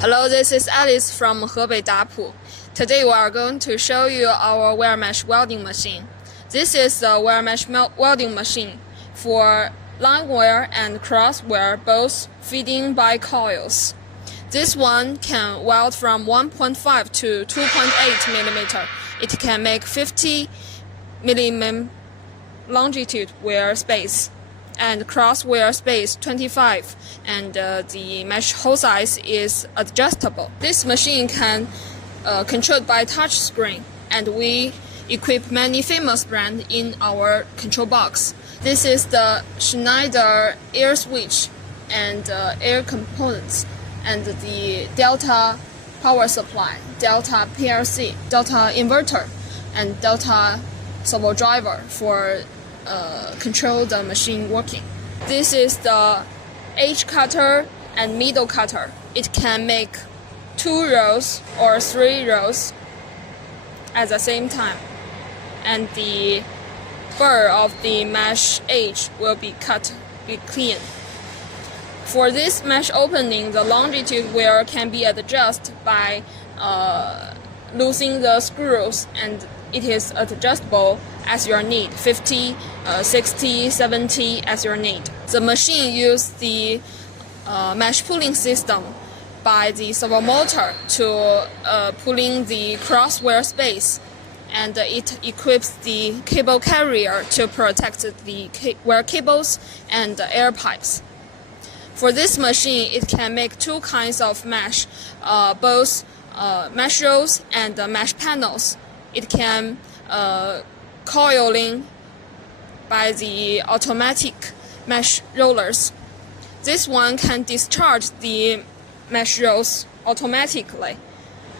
Hello, this is Alice from Hebei Dapu. Today we are going to show you our wire mesh welding machine. This is the wire mesh welding machine for line wire and cross wire, both feeding by coils. This one can weld from 1.5 to 2.8 millimeter. It can make 50 millimeter longitude wire space and cross wire space 25, and the mesh hole size is adjustable. This machine can controlled by touch screen, and we equip many famous brands in our control box. This is the Schneider air switch and air components, and the Delta power supply, Delta PLC, Delta inverter, and Delta servo driver for control the machine working. This is the edge cutter and middle cutter. It can make 2 rows or 3 rows at the same time, and the burr of the mesh edge will be clean. For this mesh opening, the longitude wire can be adjusted by loosening the screws, and it is adjustable as your need, 50, 60, 70 as your need. The machine uses the mesh pulling system by the servo motor to pulling the cross wire space, and it equips the cable carrier to protect the wire cables and air pipes. For this machine, it can make 2 kinds of mesh, both mesh rolls and mesh panels. It can coiling by the automatic mesh rollers. This one can discharge the mesh rolls automatically.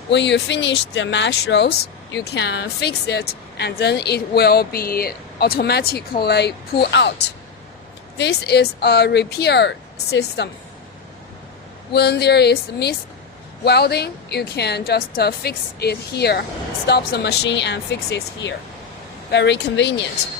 When you finish the mesh rolls, you can fix it, and then it will be automatically pulled out. This is a repair system. When there is welding, you can just fix it here, stop the machine and fix it here. Very convenient.